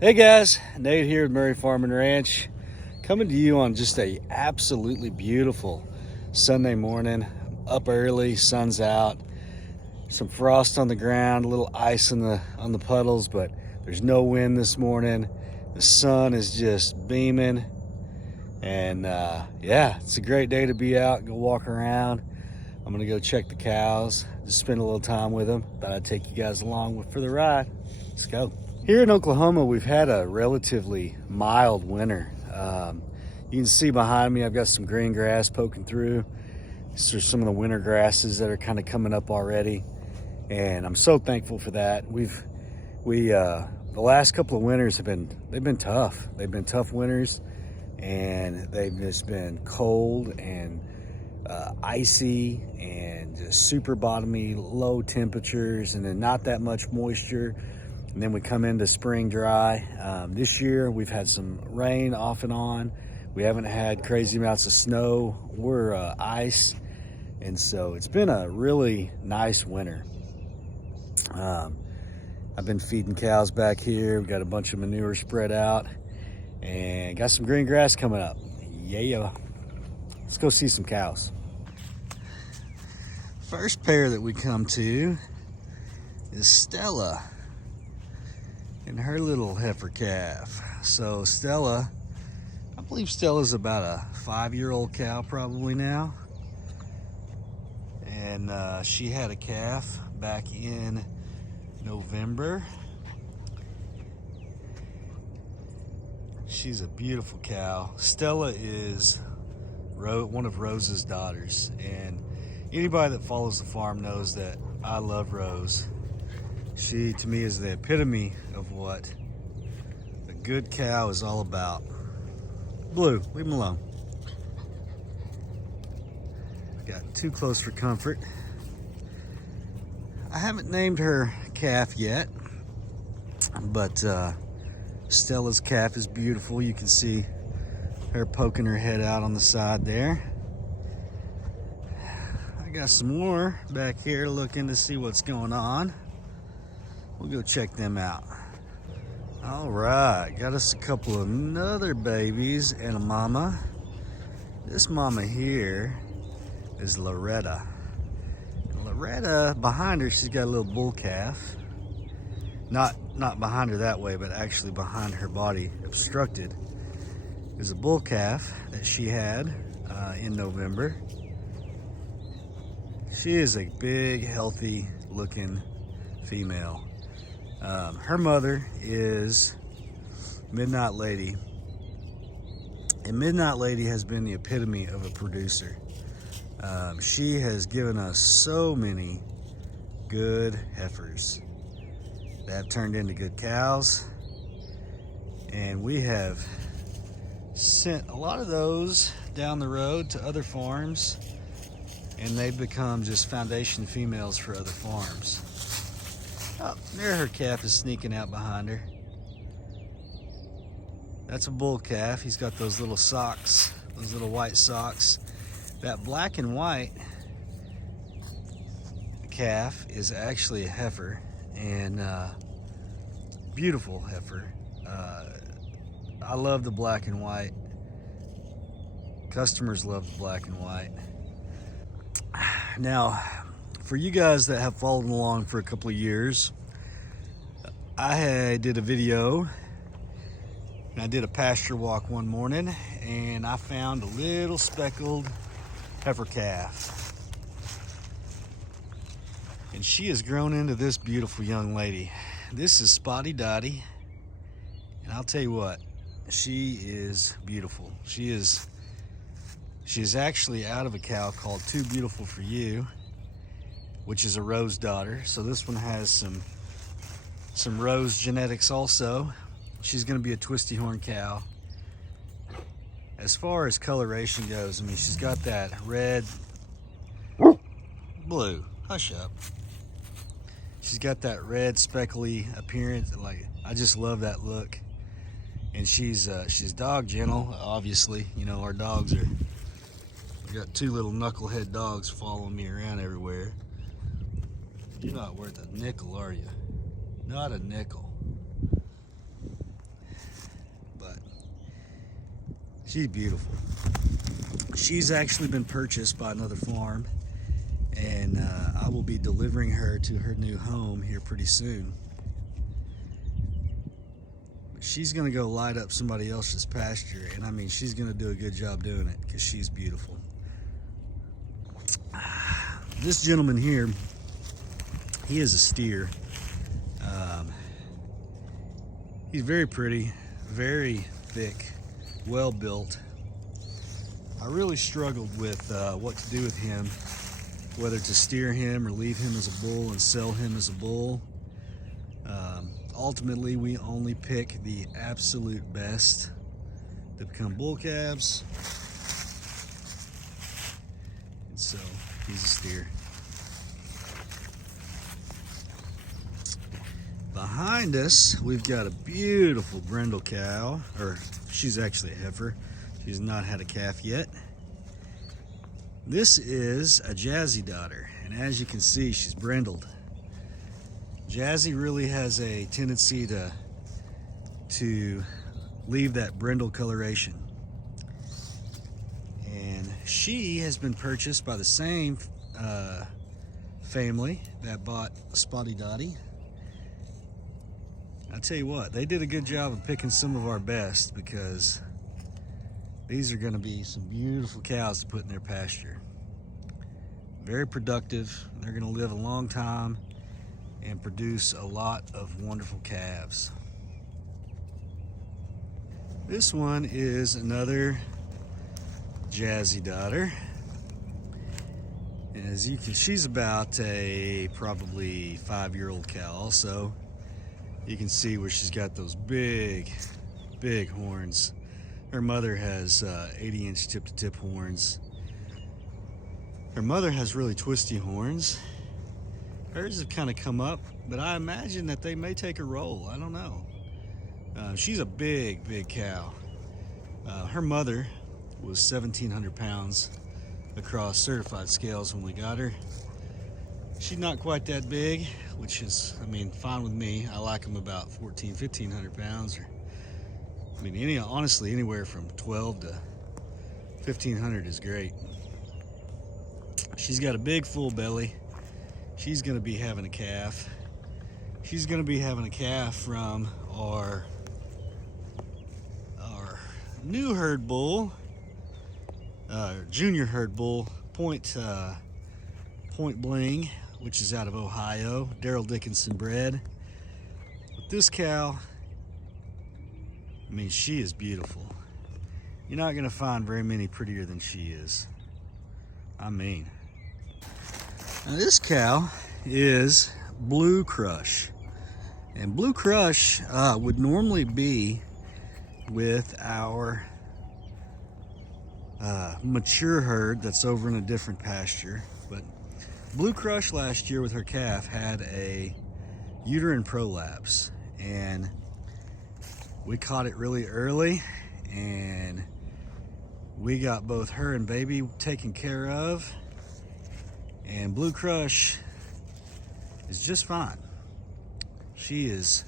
Hey guys, Nate here with Murray Farm and Ranch, coming to you on just a absolutely beautiful Sunday morning. Up early, sun's out, some frost on the ground, a little ice on the puddles, but there's no wind this morning. The sun is just beaming, and yeah, it's a great day to be out, go walk around. I'm gonna go check the cows, just spend a little time with them. Thought I'd take you guys along for the ride. Let's go. Here in Oklahoma, we've had a relatively mild winter. You can see behind me, I've got some green grass poking through. These are some of the winter grasses that are kind of coming up already, and I'm so thankful for that. The last couple of winters they've been tough. They've been tough winters, and they've just been cold and icy and just super bottomy, low temperatures, and then not that much moisture. And then we come into spring dry. This year we've had some rain off and on. We haven't had crazy amounts of snow or ice, and so it's been a really nice winter. I've been feeding cows back here. We've got a bunch of manure spread out and got some green grass coming up. Yeah, let's go see some cows. First pair that we come to is Stella and her little heifer calf. So Stella, I believe Stella's about a 5-year-old cow probably now. And she had a calf back in November. She's a beautiful cow. Stella is one of Rose's daughters, and anybody that follows the farm knows that I love Rose. She, to me, is the epitome of what a good cow is all about. Blue, leave him alone. Got too close for comfort. I haven't named her calf yet, but Stella's calf is beautiful. You can see her poking her head out on the side there. I got some more back here looking to see what's going on. We'll go check them out. All right, got us a couple of other babies and a mama. This mama here is Loretta. And Loretta, behind her, she's got a little bull calf. Not behind her that way, but actually behind her body, obstructed, is a bull calf that she had in November. She is a big, healthy looking female. Her mother is Midnight Lady, and Midnight Lady has been the epitome of a producer. She has given us so many good heifers that have turned into good cows, and we have sent a lot of those down the road to other farms, and they've become just foundation females for other farms. Oh, there her calf is sneaking out behind her. That's a bull calf. He's got those little socks, those little white socks. That black and white calf is actually a heifer, and beautiful heifer. I love the black and white. Customers love the black and white. Now, for you guys that have followed along for a couple of years, I did a video, and I did a pasture walk one morning, and I found a little speckled heifer calf. And she has grown into this beautiful young lady. This is Spotty Doty, and I'll tell you what, she is beautiful. She's actually out of a cow called Too Beautiful for You, which is a Rose daughter. So this one has some Rose genetics also. She's gonna be a twisty horn cow. As far as coloration goes, I mean, she's got that red, blue, hush up. She's got that red speckly appearance. Like, I just love that look. And she's dog gentle, obviously. You know, our dogs are, we got two little knucklehead dogs following me around everywhere. You're not worth a nickel, are you? Not a nickel. She's beautiful. She's actually been purchased by another farm, and I will be delivering her to her new home here pretty soon. But she's gonna go light up somebody else's pasture, and I mean, she's gonna do a good job doing it because she's beautiful. This gentleman here, he is a steer. He's very pretty, very thick, well built. I really struggled with what to do with him, whether to steer him or leave him as a bull and sell him as a bull. Ultimately, we only pick the absolute best to become bull calves. And so he's a steer. Behind us, we've got a beautiful brindle cow, or she's actually a heifer. She's not had a calf yet. This is a Jazzy daughter, and as you can see, she's brindled. Jazzy really has a tendency to leave that brindle coloration. And she has been purchased by the same family that bought Spotty Doty. I'll tell you what, they did a good job of picking some of our best, because these are going to be some beautiful cows to put in their pasture. Very productive. They're going to live a long time and produce a lot of wonderful calves. This one is another Jazzy daughter. And as you can, she's about a probably 5-year-old cow also. You can see where she's got those big horns. Her mother has 80-inch tip-to-tip horns. Her mother has really twisty horns. Hers have kind of come up, but I imagine that they may take a roll. I don't know. She's a big cow. Her mother was 1,700 pounds across certified scales when we got her. She's not quite that big, which is, I mean, fine with me. I like them about 1,500 pounds. Or, I mean, honestly, anywhere from 12 to 1,500 is great. She's got a big full belly. She's gonna be having a calf. She's gonna be having a calf from our new herd bull, junior herd bull, Point Bling, which is out of Ohio. Daryl Dickinson bred. But this cow, I mean, she is beautiful. You're not gonna find very many prettier than she is. I mean. Now this cow is Blue Crush. And Blue Crush would normally be with our mature herd that's over in a different pasture. But Blue Crush last year with her calf had a uterine prolapse, and we caught it really early, and we got both her and baby taken care of, and Blue Crush is just fine. She is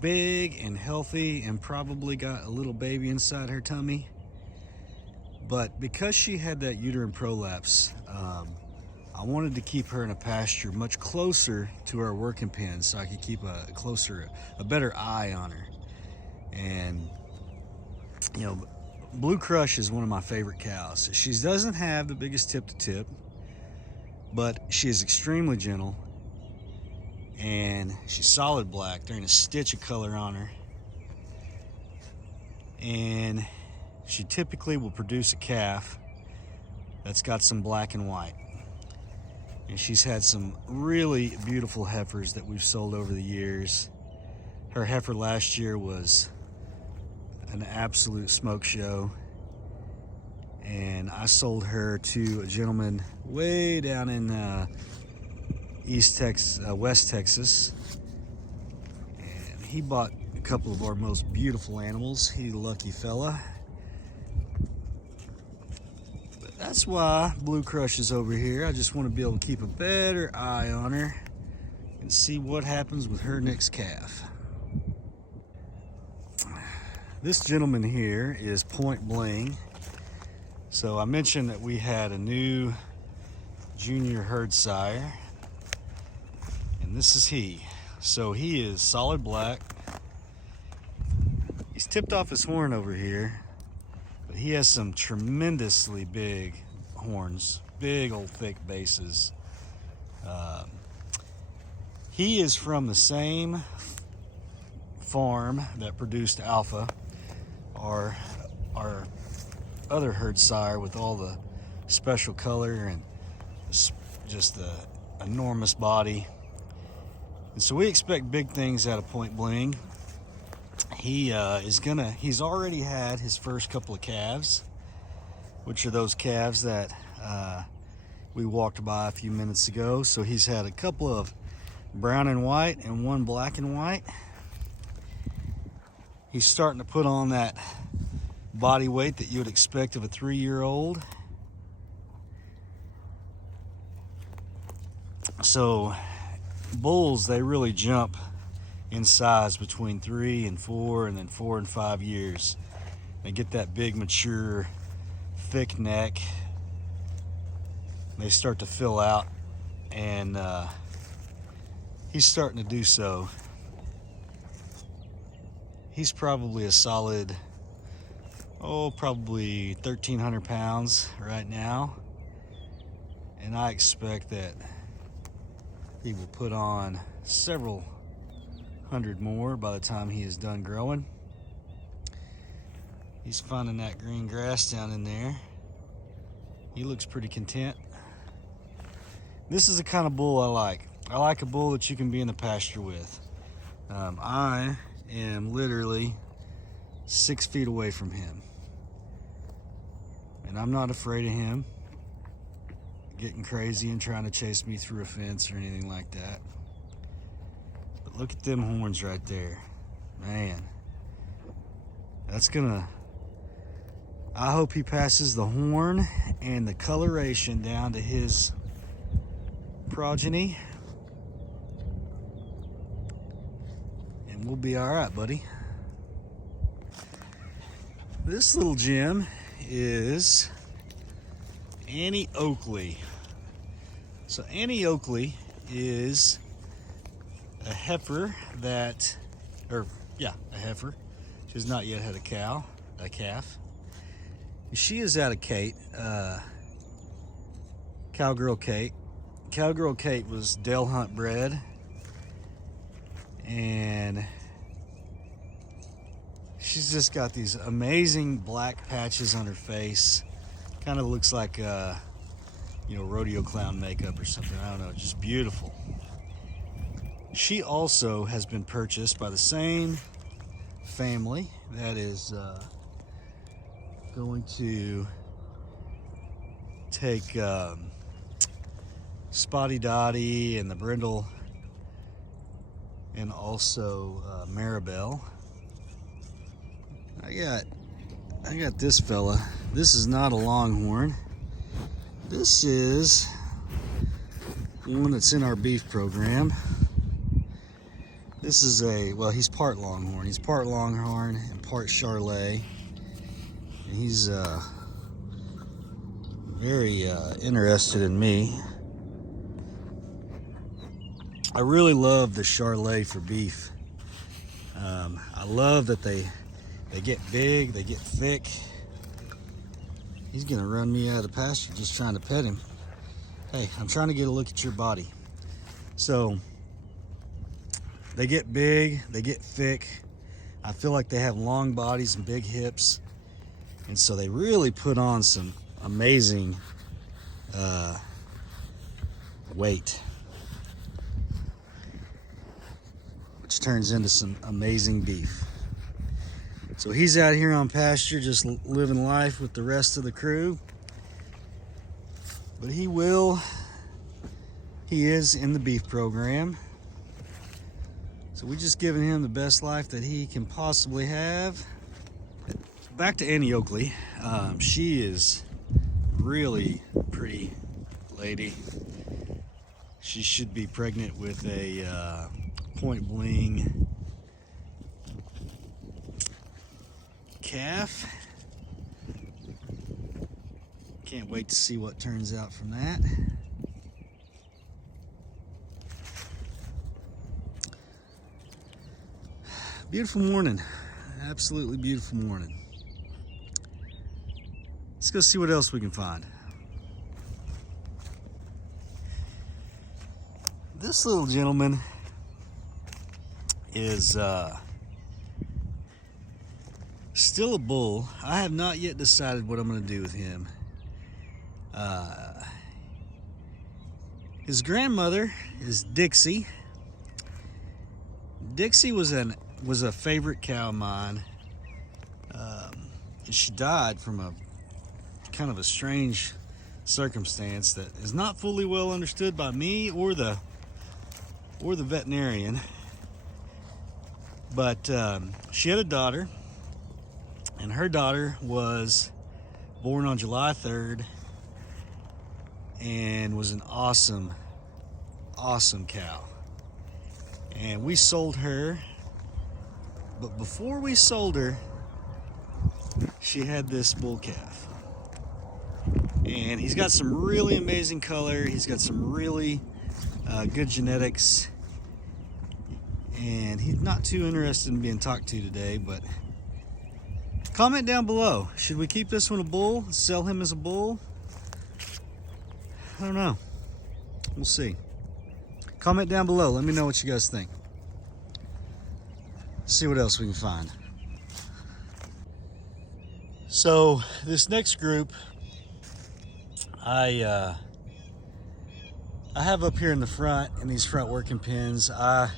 big and healthy and probably got a little baby inside her tummy. But because she had that uterine prolapse, I wanted to keep her in a pasture much closer to our working pen so I could keep a better eye on her. And, you know, Blue Crush is one of my favorite cows. She doesn't have the biggest tip to tip, but she is extremely gentle, and she's solid black. There ain't a stitch of color on her. And she typically will produce a calf that's got some black and white. And she's had some really beautiful heifers that we've sold over the years. Her heifer last year was an absolute smoke show. And I sold her to a gentleman way down in West Texas. And he bought a couple of our most beautiful animals. He's a lucky fella. But that's why Blue Crush is over here. I just want to be able to keep a better eye on her and see what happens with her next calf. This gentleman here is Point Bling. So I mentioned that we had a new junior herdsire, and this is he. So he is solid black. He's tipped off his horn over here, but he has some tremendously big horns, big old thick bases. He is from the same farm that produced Alpha, our other herdsire with all the special color and just the enormous body. And so we expect big things out of Point Bling. He's already had his first couple of calves, which are those calves that we walked by a few minutes ago. So he's had a couple of brown and white and one black and white. He's starting to put on that body weight that you would expect of a 3-year-old. So bulls, they really jump in size between 3 and 4, and then 4 and 5 years. They get that big, mature, thick neck. They start to fill out, and he's starting to do so. He's probably a solid, probably 1,300 pounds right now. And I expect that he will put on several hundred more by the time he is done growing. He's finding that green grass down in there. He looks pretty content. This is the kind of bull I like. I like a bull that you can be in the pasture with. I am literally 6 feet away from him, and I'm not afraid of him getting crazy and trying to chase me through a fence or anything like that. But look at them horns right there, man. I hope he passes the horn and the coloration down to his progeny, and we'll be all right, buddy. This little gem is Annie Oakley. So Annie Oakley is a heifer a heifer. She has not yet had a calf. She is out of Kate, Cowgirl Kate. Cowgirl Kate was Dale Hunt bred, and she's just got these amazing black patches on her face. Kind of looks like rodeo clown makeup or something. I don't know, just beautiful. She also has been purchased by the same family that is going to take Spotty Doty and the brindle, and also Maribel. I got this fella. This is not a Longhorn. This is one that's in our beef program. This is he's part Longhorn. He's part Longhorn and part Charolais. And he's very interested in me. I really love the Charolais for beef. I love that they get big, they get thick. He's gonna run me out of the pasture just trying to pet him. Hey, I'm trying to get a look at your body. So they get big, they get thick. I feel like they have long bodies and big hips, and so they really put on some amazing weight, which turns into some amazing beef. So he's out here on pasture just living life with the rest of the crew. But he is in the beef program. So we're just giving him the best life that he can possibly have. Back to Annie Oakley. She is really pretty lady. She should be pregnant with a Point Bling calf. Can't wait to see what turns out from that. Beautiful morning. Absolutely beautiful morning. Let's go see what else we can find. This little gentleman is still a bull. I have not yet decided what I'm going to do with him. His grandmother is Dixie. Dixie was a favorite cow of mine. She died from a kind of a strange circumstance that is not fully well understood by me or the veterinarian. But she had a daughter, and her daughter was born on July 3rd and was an awesome cow. And we sold her, but before we sold her, she had this bull calf. And he's got some really amazing color. He's got some really good genetics. And he's not too interested in being talked to today, but comment down below. Should we keep this one a bull? Sell him as a bull? I don't know. We'll see. Comment down below. Let me know what you guys think. See what else we can find. So this next group, I have up here in the front in these front working pens. I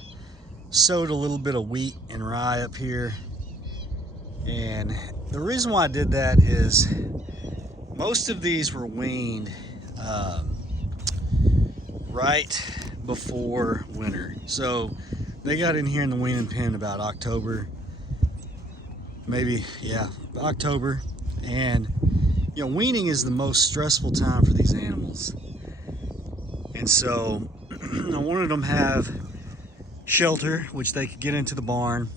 sowed a little bit of wheat and rye up here, and the reason why I did that is most of these were weaned right before winter. So they got in here in the weaning pen about October, maybe, yeah, October. And you know, weaning is the most stressful time for these animals, and so I wanted them to have shelter, which they could get into the barn,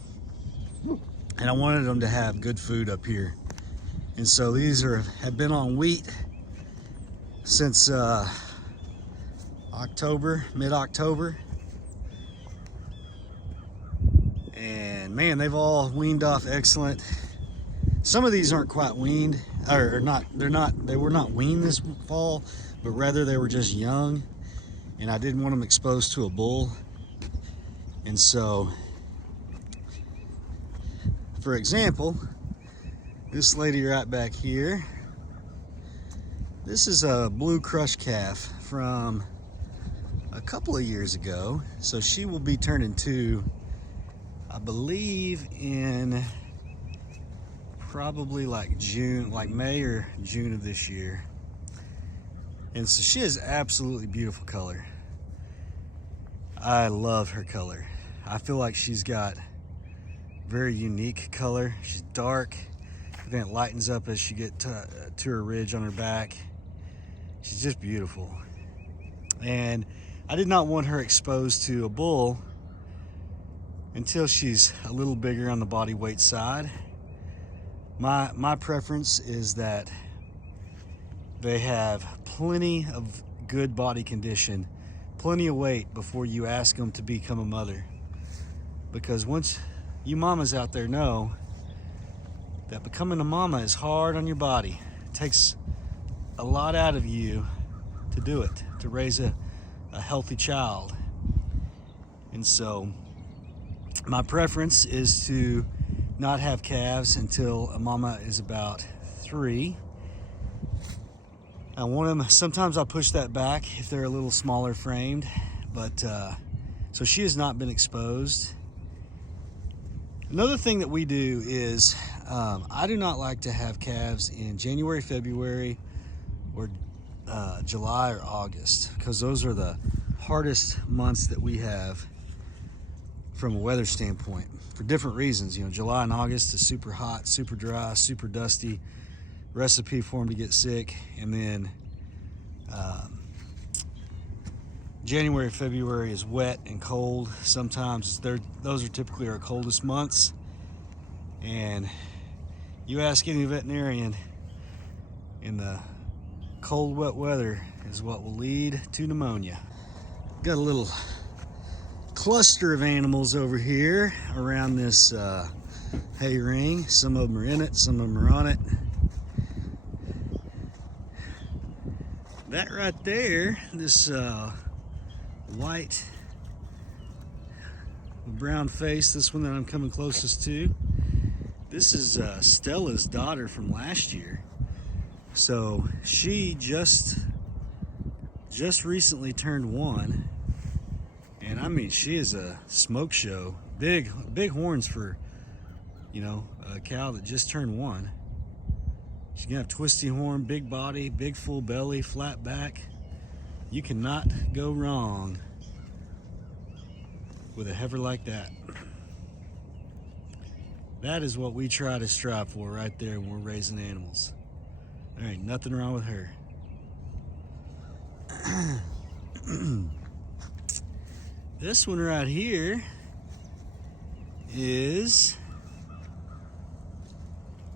and I wanted them to have good food up here. And so these have been on wheat since October, mid-October, and man, they've all weaned off excellent. Some of these aren't quite weaned, or not. They were not weaned this fall, but rather they were just young, and I didn't want them exposed to a bull. And so, for example, this lady right back here, this is a blue crush calf from a couple of years ago. So she will be turning 2, I believe, in probably like June, like May or June of this year. And so she has absolutely beautiful color. I love her color. I feel like she's got very unique color. She's dark, then it lightens up as she gets to her ridge on her back. She's just beautiful. And I did not want her exposed to a bull until she's a little bigger on the body weight side. My preference is that they have plenty of good body condition, plenty of weight before you ask them to become a mother. Because once you mamas out there know that becoming a mama is hard on your body. It takes a lot out of you to do it, to raise a healthy child. And so my preference is to not have calves until a mama is about 3. I want them, sometimes I'll push that back if they're a little smaller framed, but so she has not been exposed. Another thing that we do is I do not like to have calves in January, February, or July or August, because those are the hardest months that we have from a weather standpoint for different reasons. You know, July and August is super hot, super dry, super dusty, recipe for them to get sick. And then January, February is wet and cold. Sometimes those are typically our coldest months. And You ask any veterinarian, in the cold, wet weather is what will lead to pneumonia. Got a little cluster of animals over here around this hay ring. Some of them are in it, some of them are on it. That right there, this white brown face, this one that I'm coming closest to, this is Stella's daughter from last year. So she just recently turned 1, and I mean, she is a smoke show. Big horns for, you know, a cow that just turned 1. She's gonna have twisty horn, big body, big full belly, flat back. You cannot go wrong with a heifer like that. That is what we try to strive for right there when we're raising animals. There ain't nothing wrong with her. This one right here is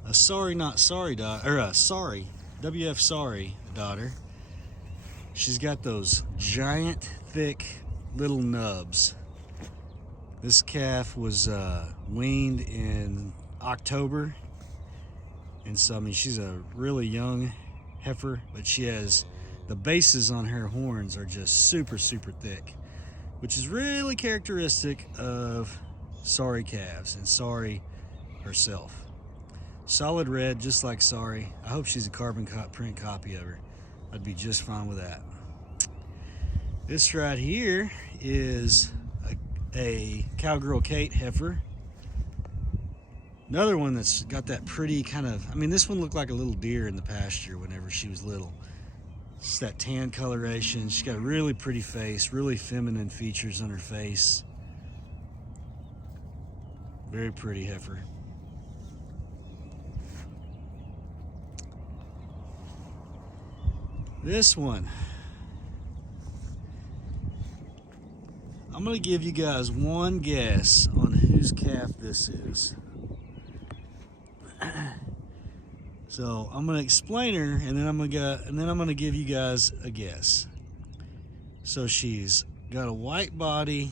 a sorry not sorry daughter, or a sorry, WF sorry daughter. She's got those giant, thick little nubs. This calf was weaned in October, and so I mean, she's a really young heifer, but she has, the bases on her horns are just super thick, which is really characteristic of sorry calves and sorry herself. Solid red, just like sorry. I hope she's a carbon print copy of her. I'd be just fine with that. This right here is a Cowgirl Kate heifer. Another one that's got that pretty kind of, I mean, this one looked like a little deer in the pasture whenever she was little. It's that tan coloration. She's got a really pretty face, really feminine features on her face. Very pretty heifer. This one, I'm gonna give you guys one guess on whose calf this is. So I'm gonna explain her, and then I'm gonna give you guys a guess. So she's got a white body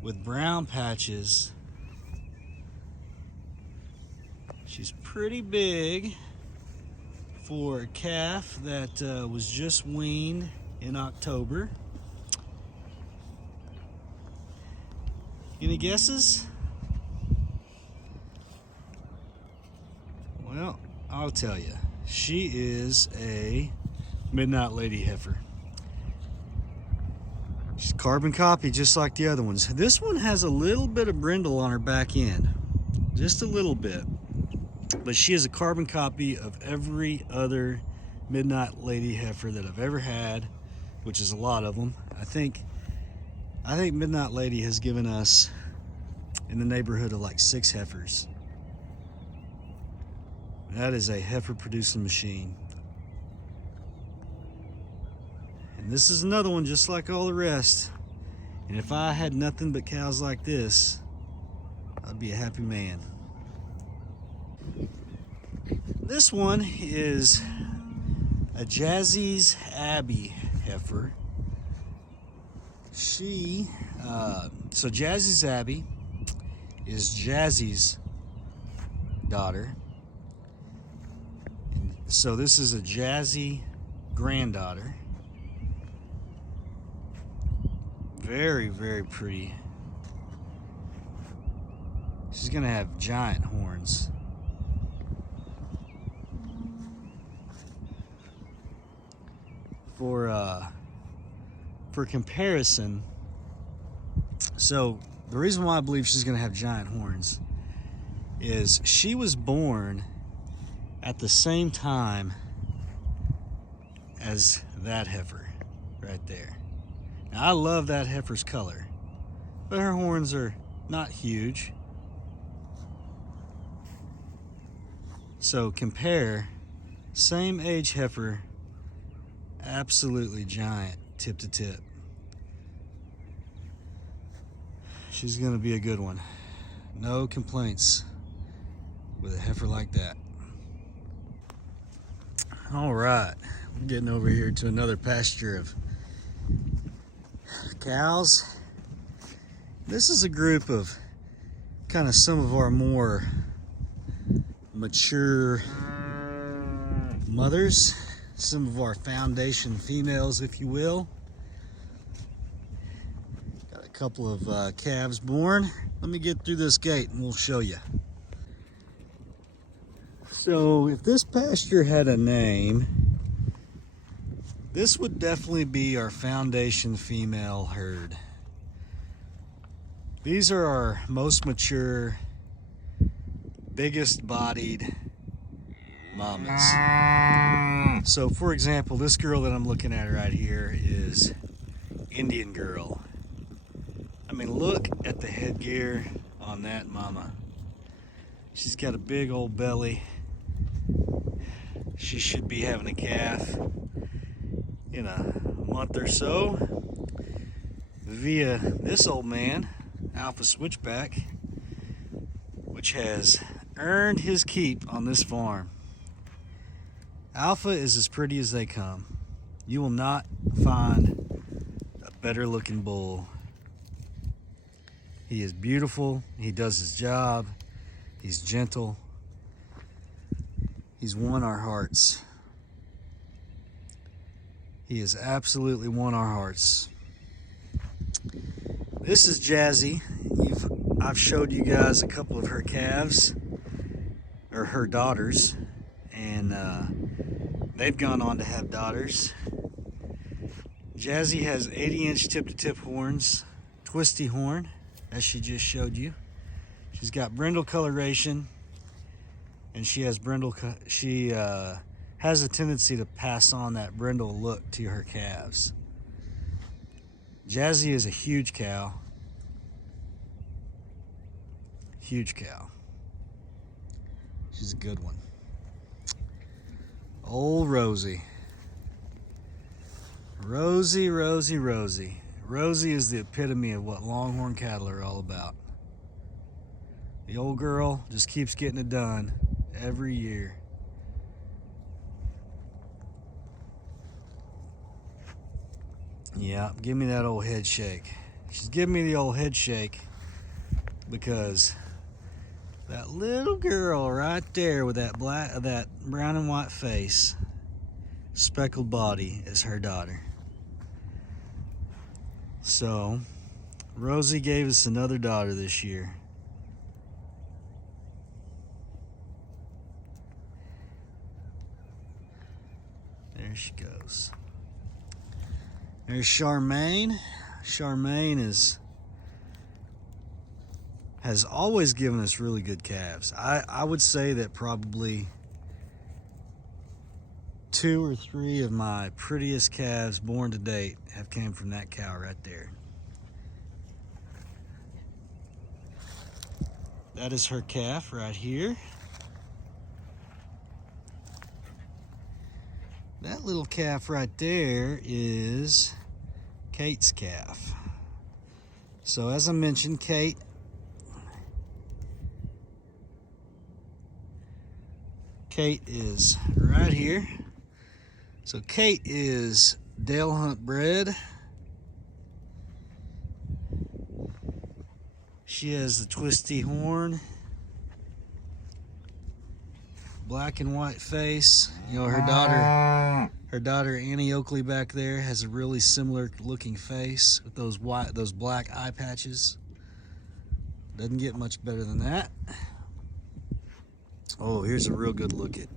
with brown patches. She's pretty big for a calf that was just weaned in October. Any guesses? Well, I'll tell you. She is a Midnight Lady heifer. She's carbon copy just like the other ones. This one has a little bit of brindle on her back end. Just a little bit. But she is a carbon copy of every other Midnight Lady heifer that I've ever had, which is a lot of them. I think Midnight Lady has given us in the neighborhood of like 6 heifers. That is a heifer producing machine. And this is another one just like all the rest. And if I had nothing but cows like this, I'd be a happy man. This one is a Jazzy Abby heifer. So Jazzy Abby is Jazzy's daughter. And so this is a Jazzy granddaughter. Very, very pretty. She's gonna have giant horns. For comparison, so the reason why I believe she's going to have giant horns is she was born at the same time as that heifer right there. Now, I love that heifer's color, but her horns are not huge. So compare, same age heifer, absolutely giant tip to tip. She's gonna be a good one. No complaints with a heifer heifer like that. All right, we're getting over here to another pasture of cows. This is a group of kind of some of our more mature mothers, some of our foundation females, if you will. Got a couple of calves born. Let me get through this gate and we'll show you. So if this pasture had a name, this would definitely be our foundation female herd. These are our most mature, biggest bodied mamas. So for example, this girl that I'm looking at right here is Indian girl. I mean, look at the headgear on that mama. She's got a big old belly. She should be having a calf in a month or so via this old man, Alpha Switchback, which has earned his keep on this farm. Alpha is as pretty as they come. You will not find a better looking bull. He is beautiful, he does his job, he's gentle. He's won our hearts. He has absolutely won our hearts. This is Jazzy. I've showed you guys a couple of her calves, or her daughters, and they've gone on to have daughters. Jazzy has 80-inch tip-to-tip horns, twisty horn, as she just showed you. She's got brindle coloration, and she has has a tendency to pass on that brindle look to her calves. Jazzy is a huge cow. Huge cow. She's a good one. Old Rosie. Rosie, Rosie, Rosie. Rosie is the epitome of what Longhorn cattle are all about. The old girl just keeps getting it done every year. Yeah, give me that old head shake. She's giving me the old head shake because that little girl right there with that brown and white face, speckled body, is her daughter. So, Rosie gave us another daughter this year. There she goes. There's Charmaine. Charmaine has always given us really good calves. I would say that probably 2 or 3 of my prettiest calves born to date have came from that cow right there. That is her calf right here. That little calf right there is Kate's calf. So as I mentioned, Kate is right here. So Kate is Dale Hunt bred. She has the twisty horn, black and white face. You know, her daughter Annie Oakley back there has a really similar looking face with those black eye patches. Doesn't get much better than that. Oh, here's a real good look at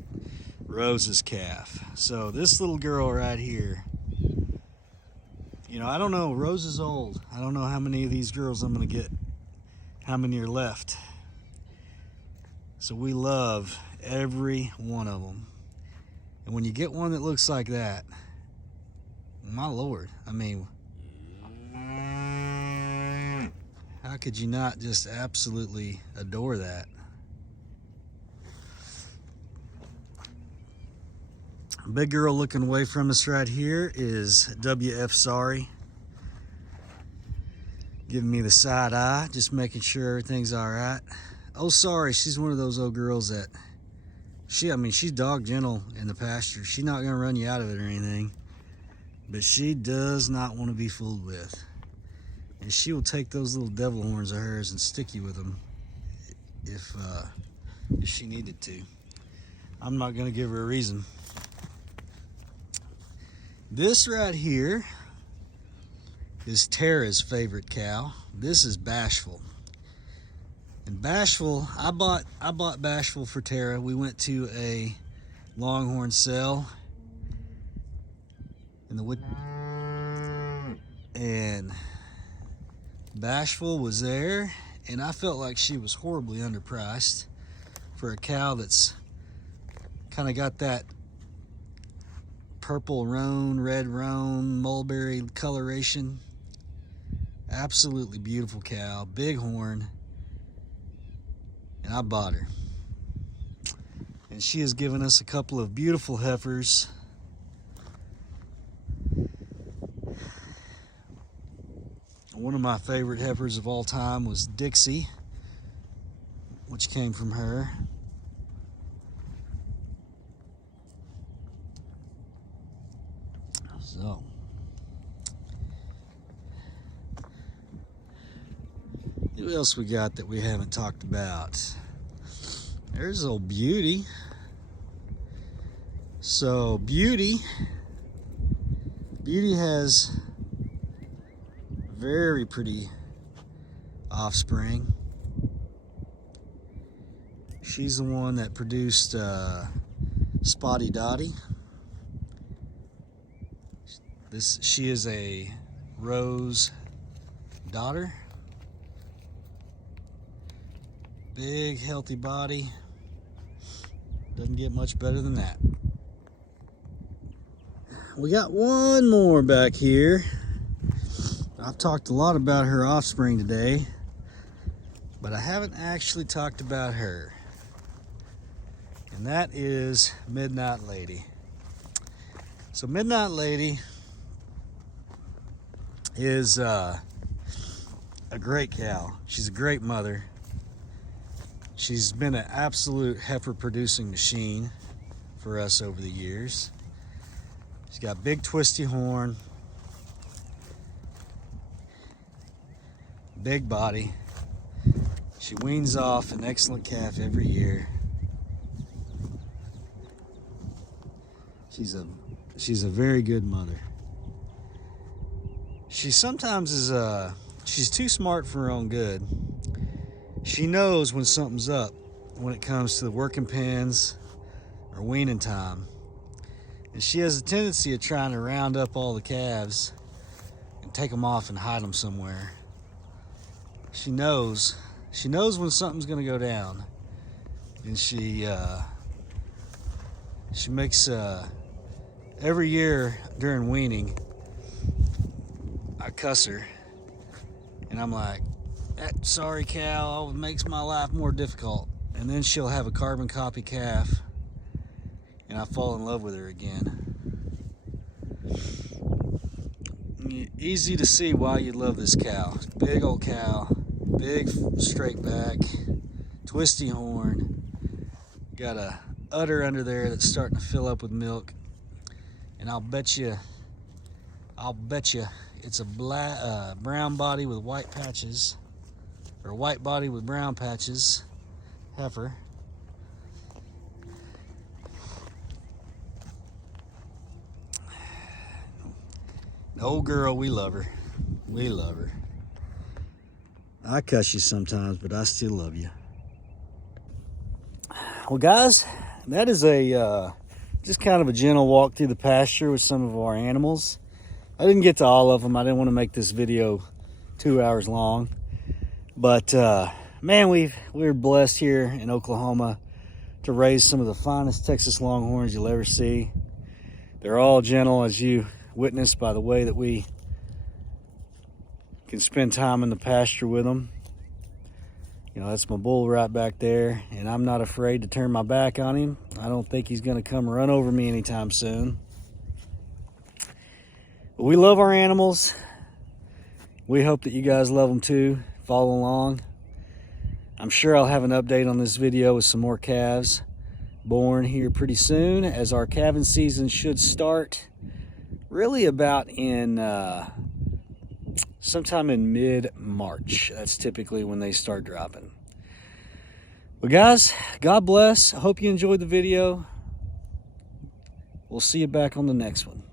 Rose's calf. So this little girl right here, you know, I don't know, Rose is old. I don't know how many of these girls I'm gonna get, how many are left. So we love every one of them. And when you get one that looks like that, my Lord, I mean, how could you not just absolutely adore that? Big girl looking away from us right here is WF Sorry. Giving me the side eye, just making sure everything's all right. Oh, sorry, she's one of those old girls that I mean, she's dog gentle in the pasture. She's not gonna run you out of it or anything, but she does not want to be fooled with. And she will take those little devil horns of hers and stick you with them if she needed to. I'm not gonna give her a reason. This right here is Tara's favorite cow. This is Bashful. And Bashful, I bought Bashful for Tara. We went to a Longhorn sale in the wood, and Bashful was there, and I felt like she was horribly underpriced for a cow that's kind of got that purple roan, red roan, mulberry coloration. Absolutely beautiful cow, big horn. And I bought her. And she has given us a couple of beautiful heifers. One of my favorite heifers of all time was Dixie, which came from her. So, what else we got that we haven't talked about? There's old Beauty. So Beauty has very pretty offspring. She's the one that produced Spotty Doty. She is a Rose daughter. Big, healthy body. Doesn't get much better than that. We got one more back here. I've talked a lot about her offspring today, but I haven't actually talked about her. And that is Midnight Lady. So Midnight Lady is a great cow. She's a great mother. She's been an absolute heifer producing machine for us over the years. She's got big twisty horn, big body. She weans off an excellent calf every year. She's a very good mother. She sometimes is she's too smart for her own good. She knows when something's up when it comes to the working pens or weaning time. And she has a tendency of trying to round up all the calves and take them off and hide them somewhere. She knows when something's gonna go down. And she makes, every year during weaning, I cuss her. And I'm like, that sorry cow makes my life more difficult. And then she'll have a carbon copy calf, and I fall in love with her again. Easy to see why you love this cow. Big old cow, big straight back, twisty horn, got a udder under there that's starting to fill up with milk. And I'll bet you it's a brown body with white patches, or white body with brown patches heifer. An old girl, we love her. We love her. I cuss you sometimes, but I still love you. Well, guys, that is a just kind of a gentle walk through the pasture with some of our animals. I didn't get to all of them. I didn't want to make this video 2 hours long. But man, we're blessed here in Oklahoma to raise some of the finest Texas Longhorns you'll ever see. They're all gentle, as you witnessed by the way that we can spend time in the pasture with them. You know, that's my bull right back there, and I'm not afraid to turn my back on him. I don't think he's going to come run over me anytime soon. But we love our animals. We hope that you guys love them too. Follow along. I'm sure I'll have an update on this video with some more calves born here pretty soon, as our calving season should start really about in sometime in mid-March. That's typically when they start dropping. Well, guys, God bless. I hope you enjoyed the video. We'll see you back on the next one.